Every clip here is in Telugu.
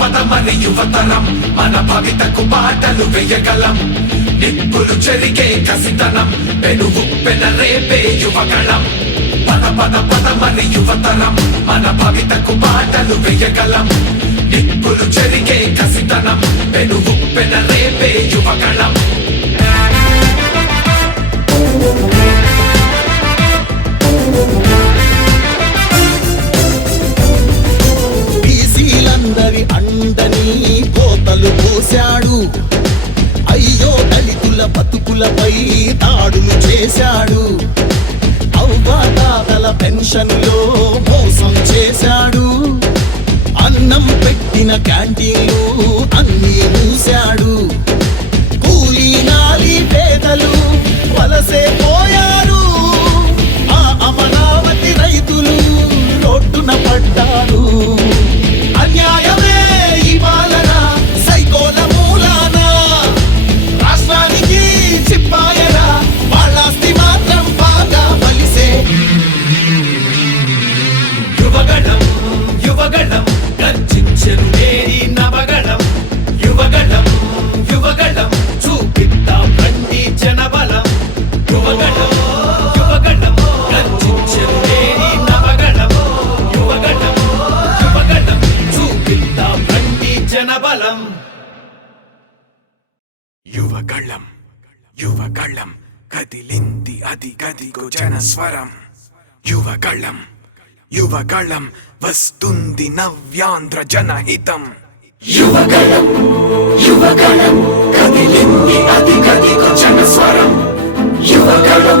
పదమని యువతరం మన భవితకు బాటలు వేయగలం. నిప్పులు చెరిగే కసితనం పెనుగు పెనరేపే యువగళం. పద పద పదమని యువతరం మన భవితకు బాటలు వేయగలం. నిప్పులు చెరిగే కసితనం పెనుగు పెనరేపే యువగళం. బీసీలందరి కోతలు పోశాడు అయ్యో దళితుల బతుకులపై దాడులు చేశాడు. అవ్వాతాతల పెన్షన్లో మోసం చేశాడు. అన్నం పెట్టిన క్యాంటీన్లు అన్నీ మూశాడు. కూలీ నాలి పేదలు వలసే పోయారు. ఆ అమరావతి రైతులు రోడ్డున పడ్డారు. అన్యాయమే యువగళం యువగళం వస్తుంది నవ్యాంధ్ర జనహితం. యువగళం యువగళం కదిలింది అది గదిగో జనస్వరం. యువగళం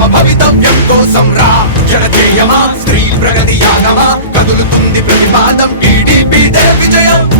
తమ భవితవ్యం కోసం రా. జనజేయమా స్త్రీ ప్రగతి యాగమా? కదులుతుంది ప్రతిపాదం. టీడీపీ విజయం.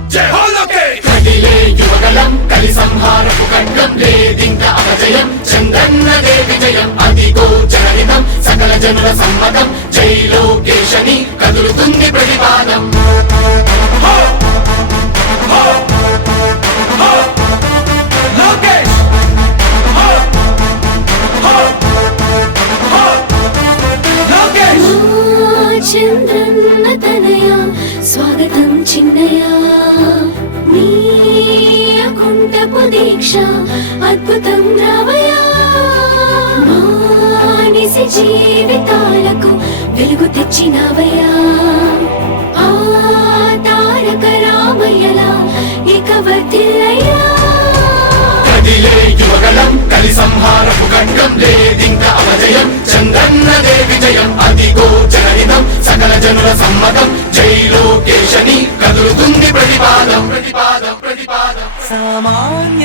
కదిలే యువగలం కలి సంహారపు ఖడ్గం లేదింక అపజయం చంద్రన్నదే విజయం అదిగో జనహితం సకల జనుల సమ్మతం జై లోకేశని కదులుతుంది ప్రతిపాదం. అద్భుతం రావయ మానిసి జీవితాలకు వెలుగు తెచ్చినవయ్యా ఆ తారక రామయ్యలా ఇక వర్ధిల్లయ్యా కదిలే యువగలం కలి సంహారపు ఖడ్గం లేదింక అపజయం చంద్రన్నదే విజయం అదిగో జనహితం సకల జనుల సమ్మతం జై లోకేశని కదులుతుంది ప్రతిపాదం ప్రతిపాదం ప్రతిపాదం. సామాన్య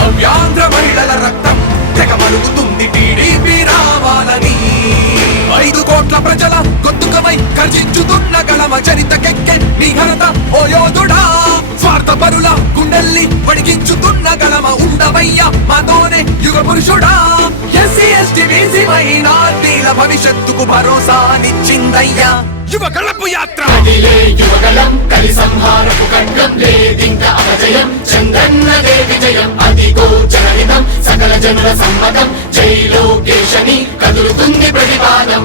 నవ్యాంధ్ర మహిళల రక్తం తెగ మరుగుతుంది టీడీపీ రావాలని. ఐదు కోట్ల ప్రజల గొంతుకమై గర్జించుతున్న గళమ చరితకెక్కె నీ ఘనత ఓ యోధుడా. స్వార్థ పరుల గుండెల్ని వడిగించుతున్న గళమ ఉండవయ్యా మాతోనే యుగ పురుషుడా. ఎస్సీ ఎస్టీ బీసీ మైనార్టీల భవిష్యత్తుకు భరోసానిచ్చిందయ్యా. యువ కళపు యాత్ర యువగలం కలి సంహారపు ఖడ్గం లేదింక అపజయం చంద్రన్నదే విజయం అదిగో జనహితం సకల జనుల సమ్మతం జై లోకేశని కదులుతుంది ప్రతిపాదం.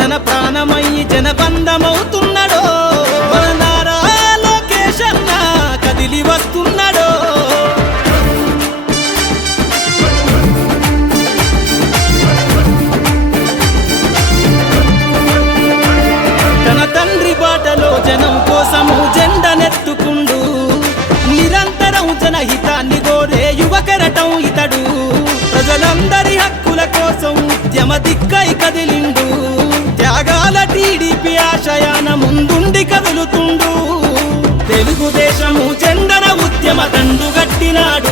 తన ప్రాణమయ్యి జనబంధమవుతున్నాడో. మన నారా లోకేశన్న కదిలి వస్తున్నాడో. తన తండ్రి బాటలో జనం కోసము జెండనెత్తుకుండు. నిరంతరం జనహితాన్ని కోరే యువకరటం ఇతడు. ప్రజలందరి హక్కుల కోసం ఉద్యమ దిక్కై కదిలిండు. తెలుగుదేశము చందన ఉద్యమ దండు గట్టినాడు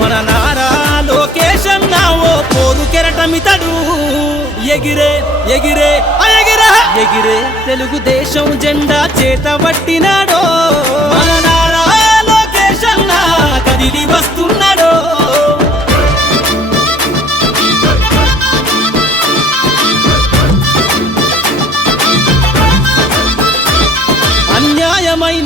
మన నారా లోకేశం ఓ పోరు కెరటమితడు. ఎగిరే ఎగిరే ఆ ఎగిరే ఎగిరే తెలుగుదేశం జెండా చేత పట్టినాడో. మన నారా లోకేశం కదిలి వస్తున్నా.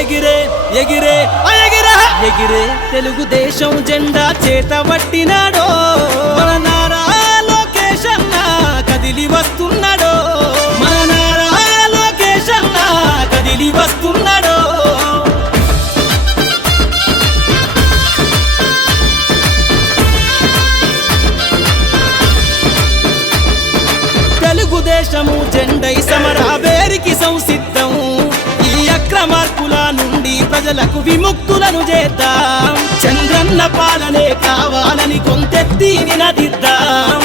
ఎగిరే ఎగిరే. ఎగిరే ఎగిరే తెలుగుదేశం జెండా చేత పట్టినాడో. మన నారా లోకేష్ కదిలి వస్తున్నా. ప్రజలకు విముక్తులను చేద్దాం. చంద్రన్న పాలనే కావాలని కొంతెత్తి నినదిద్దాం.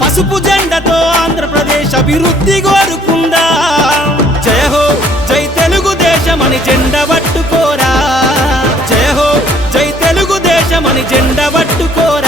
పసుపు జెండతో ఆంధ్రప్రదేశ్ అభివృద్ధి కోరుకుందాం. జయ హో జై తెలుగుదేశం అని జెండ పట్టుకోరా. జయ హో జై తెలుగుదేశం అని జెండ పట్టుకోరా.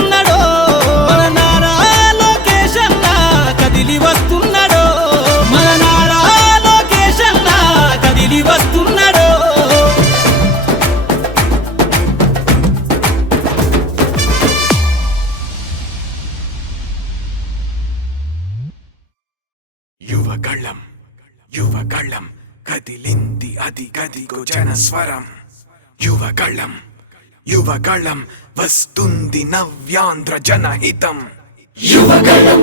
యువగళం వస్తుంది నవ్యాంధ్ర జనహితం. యువగళం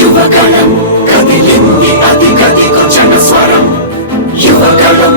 యువగళం కదిలింది అది గదిగో జనస్వరం యువగళం యువగళం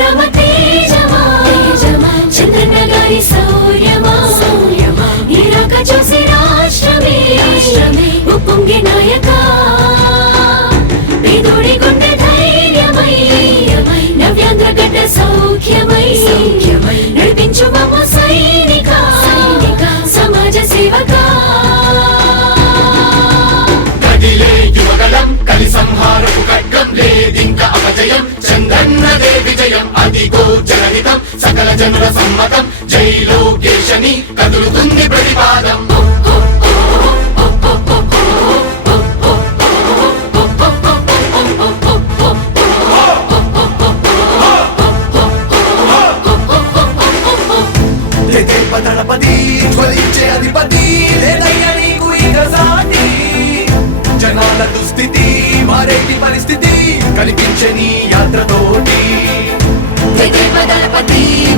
సమ్మతం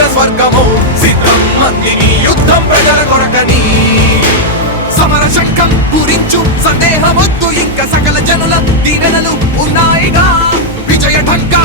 వీర స్వర్గము సిద్ధం మందిని యుద్ధం ప్రజల కొరకని సమర శంఖం గురించు సందేహమొద్దు ఇంకా సకల జనుల దీవెనలు ఉన్నాయిగా. విజయ ఢంకా